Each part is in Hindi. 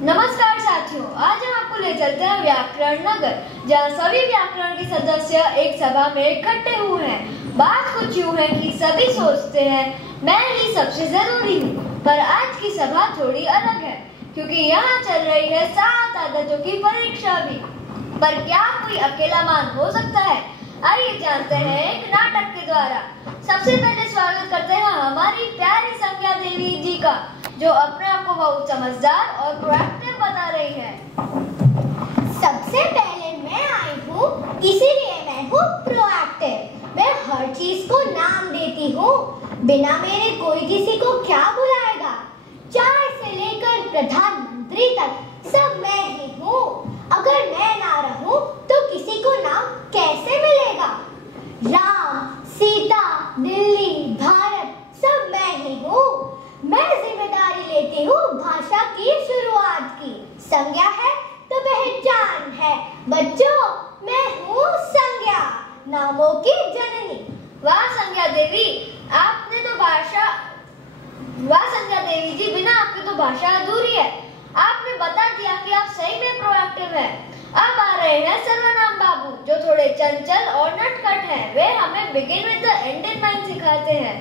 नमस्कार साथियों, आज हम आपको ले चलते हैं व्याकरण नगर, जहाँ सभी व्याकरण के सदस्य एक सभा में इकट्ठे हुए हैं। बात कुछ यूँ है कि सभी सोचते हैं मैं ही सबसे जरूरी हूँ, पर आज की सभा थोड़ी अलग है क्योंकि यहाँ चल रही है 7 आदतों की परीक्षा भी। पर क्या कोई अकेला मान हो सकता है? आइए जानते हैं एक नाटक के द्वारा। सबसे पहले स्वागत करते हैं हमारी प्यारी संज्ञा देवी जी का, जो अपने आप को बहुत समझदार और प्रोएक्टिव बता रही है। सबसे पहले मैं आई हूँ, इसीलिए मैं हूँ प्रोएक्टिव। मैं हर चीज को नाम देती हूँ। बिना मेरे कोई किसी को क्या बुलाएगा? चाय से लेकर प्रधानमंत्री तक सब मैं ही हूँ। अगर मैं ना रहूँ तो किसी को नाम कैसे मिलेगा? राम, सीता, दिल्ली, भारत सब मैं ही हूँ। मैं जिम्मेदारी लेती हूँ भाषा की शुरुआत की। संज्ञा है तो पहचान है। बच्चों, मैं हूँ संज्ञा, नामों की जननी। वाह संज्ञा देवी, संज्ञा देवी जी, बिना आपके तो भाषा अधूरी है। आपने बता दिया कि आप सही में प्रोएक्टिव हैं। अब आ रहे हैं सर्वनाम बाबू, जो थोड़े चंचल और नटखट हैं। वे हमें begin with the and in mind सिखाते हैं।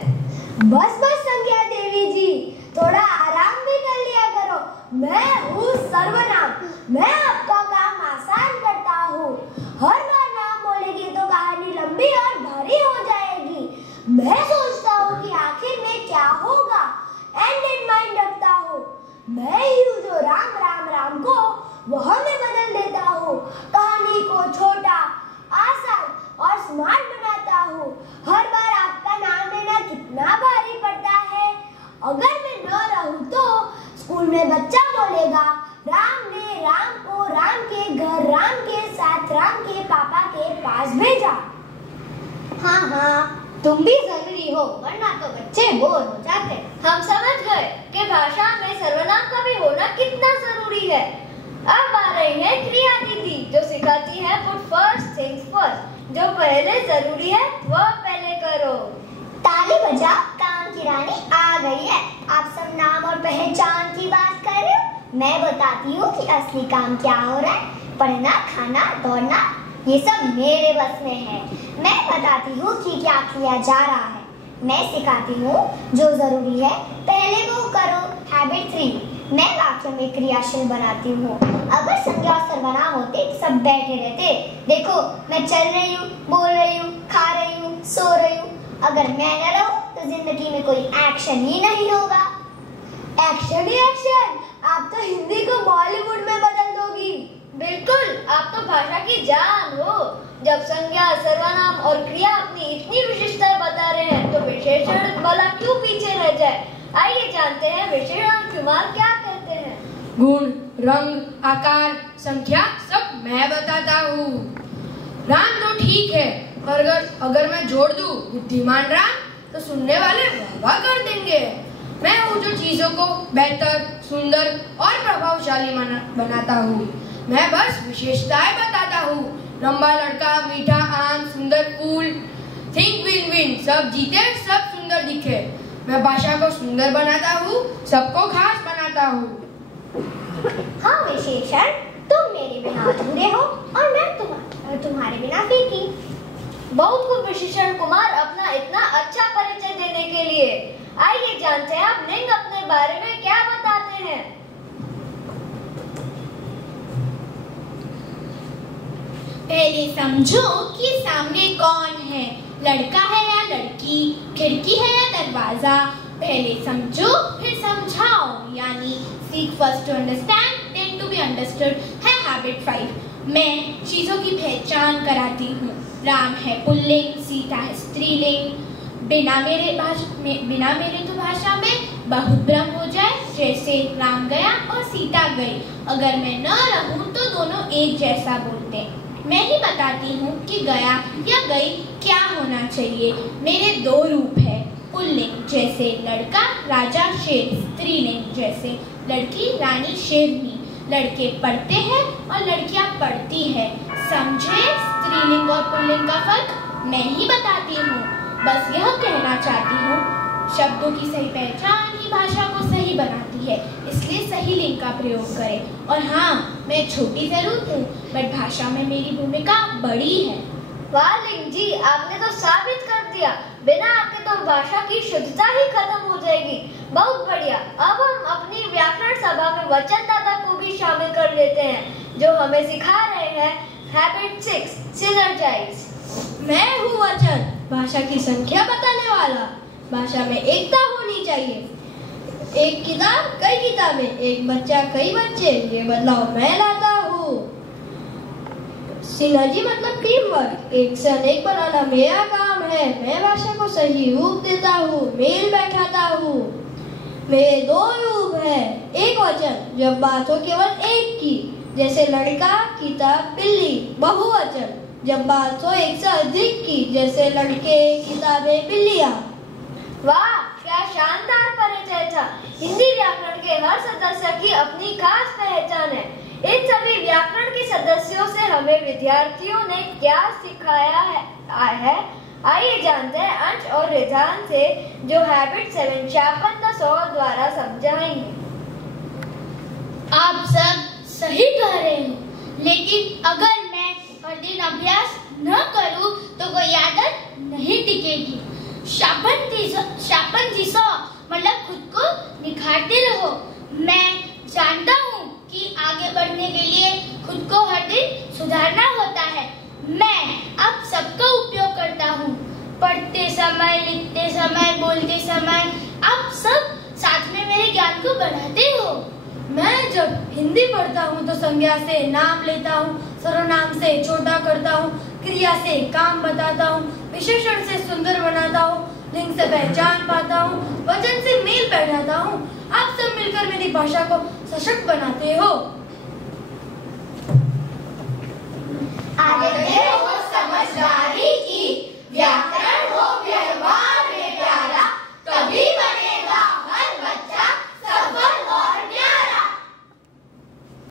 बस संज्ञा देवी जी, थोड़ा आराम भी कर लिया करो। मैं हूँ सर्वनाम। मैं आपका काम आसान करता हूँ। हर बार नाम बोलेगी तो कहानी लंबी और भारी हो जाएगी। मैं सोचता हूँ कि आखिर में क्या होगा, एंड इन माइंड रखता हूँ। मैं ही हूँ जो राम राम राम को वह में बदल देता हूँ। कहानी को छोटा, आसान और स्मार्ट बनाता हूँ। हर बार आपका नाम लेना कितना भारी पड़ता है। अगर मैं न रहूं तो स्कूल में बच्चा बोलेगा, राम ने राम को राम के घर, राम के साथ, राम के पापा के पास भेजा। हाँ, तुम भी जरूरी हो, वरना तो बच्चे बोर हो जाते। हम समझ गए कि भाषा में सर्वनाम का भी होना कितना जरूरी है। अब आ रही है क्रिया दीदी, जो सिखाती है पुट फर्स्ट थिंग्स फर्स्ट। जो पहले जरूरी है वह पहले करो। ताली बजाओ, काम की रानी आ गई है। आप सब नाम और पहचान की बात कर रहे हो। मैं बताती हूँ कि असली काम क्या हो रहा है। पढ़ना, खाना, दौड़ना, ये सब मेरे बस में है। मैं बताती हूँ कि क्या किया जा रहा है। मैं सिखाती हूँ जो जरूरी है पहले वो करो। हैबिट 3, मैं वाक्य में क्रियाशील बनाती हूँ। अगर संज्ञा और सर्वनाम होते तो सब बैठे रहते। देखो, मैं चल रही हूँ, बोल रही हूँ, खा रही हूँ, सो रही हूँ। अगर मैं न रहूं तो जिंदगी में कोई एक्शन ही नहीं होगा। एक्शन ही एक्शन, आप तो हिंदी को बॉलीवुड में बदल दोगी। बिल्कुल, आप तो भाषा की जान हो। जब संज्ञा, सर्वनाम और क्रिया अपनी इतनी विशेषताएं बता रहे हैं तो विशेषण भला क्यों पीछे रह जाए? आइए जानते हैं विशेषण शुमार क्या कहते हैं। गुण, रंग, आकार, संख्या सब मैं बताता हूँ। राम तो ठीक है, पर अगर मैं जोड़ दूं बुद्धिमान राम तो सुनने वाले वाह कर देंगे। मैं हूँ जो चीजों को बेहतर, सुंदर और प्रभावशाली बनाता हूँ। मैं बस विशेषताएं बताता हूँ। लंबा लड़का, मीठा आम, सुंदर फूल, थिंक विन विन, सब जीते सब सुंदर दिखे। मैं भाषा को सुंदर बनाता हूँ, सबको खास बनाता हूँ। हाँ विशेषण, तुम मेरे बिना अधूरे हो और मैं तुम्हारे बिना फीकी। बहुत खूब विशेषण कुमार, अपना इतना अच्छा परिचय देने के लिए। आइए जानते हैं आप लिंग अपने बारे में क्या बताते हैं। पहले समझो कि सामने कौन है, लड़का है या लड़की, खिड़की है या दरवाजा। पहले समझो फिर समझाओ, यानी seek first to understand then to be understood है हैबिट 5। मैं चीजों की पहचान कराती हूँ। राम है पुल्लिंग, सीता है स्त्रीलिंग। बिना मेरे तो भाषा में बहुत भ्रम हो जाए, जैसे राम गया और सीता गई। अगर मैं न रहूं तो दोनों एक जैसा बोलते। मैं ही बताती हूँ कि गया या गई क्या होना चाहिए। मेरे 2 रूप है, पुल्लिंग जैसे लड़का, राजा, शेर। स्त्रीलिंग जैसे लड़की, रानी, शेरनी। लड़के पढ़ते हैं और लड़कियां पढ़ती हैं। समझे स्त्रीलिंग और पुल्लिंग का फर्क? मैं ही बताती हूँ। बस यह कहना चाहती हूँ, शब्दों की सही पहचान ही आपकी भाषा को सही बनाती है, इसलिए सही लिंग का प्रयोग करें। और हाँ, मैं छोटी जरूर हूँ, बट भाषा में मेरी भूमिका बड़ी है। वाह लिंग जी, आपने तो साबित कर दिया। बिना आपके तो भाषा की शुद्धता ही खत्म हो जाएगी। बहुत बढ़िया। अब हम अपनी व्याकरण सभा में वचनदाता को भी शामिल कर लेते हैं, जो हमें सिखा रहे हैं हैबिट 6 सिनर्जाइज। मैं हूँ वचन, भाषा की संख्या बताने वाला। भाषा में एकता होनी चाहिए। एक किताब कई किताबें, एक बच्चा कई बच्चे, ये बदलाव मैं लाता हूँ। सिनर्जी मतलब टीम वर्क, एक से अनेक बनाना मेरा काम है। मैं भाषा को सही रूप देता हूँ, मेल बैठाता हूँ। मेरे 2 रूप है। एक वचन जब बात हो केवल एक की, जैसे लड़का, किताब, बिल्ली। बहुवचन जब बात हो एक से अधिक की, जैसे लड़के, किताबें, बिल्लियाँ। वाह, क्या शानदार परिचय था। हिंदी व्याकरण के हर सदस्य की अपनी खास पहचान है। इन सभी व्याकरण के सदस्यों से हमें विद्यार्थियों ने क्या सिखाया है आइए जानते हैं अंश और रिधान से, जो हैबिट 7 शापन और द्वारा समझाएंगे। आप सब सही कह रहे हो, लेकिन अगर मैं हर दिन अभ्यास न करूं तो कोई आदत नहीं टिकेगी। शापन जिसो मतलब खुद को निखारते रहो। मैं जानता हूँ कि आगे बढ़ने के लिए खुद को हर दिन सुधारना होता है। मैं अब सबका उपयोग करता हूँ, पढ़ते समय, लिखते समय, बोलते समय। आप सब साथ में मेरे ज्ञान को बढ़ाते हो। मैं जब हिंदी पढ़ता हूँ तो संज्ञा से नाम लेता हूँ, सर्वनाम से छोटा करता हूँ, क्रिया से काम बताता हूँ, विशेषण से सुंदर बनाता हूँ, लिंग से पहचान पाता हूँ, वचन से मेल बैठाता हूँ। आप सब मिलकर मेरी भाषा को सशक्त बनाते हो।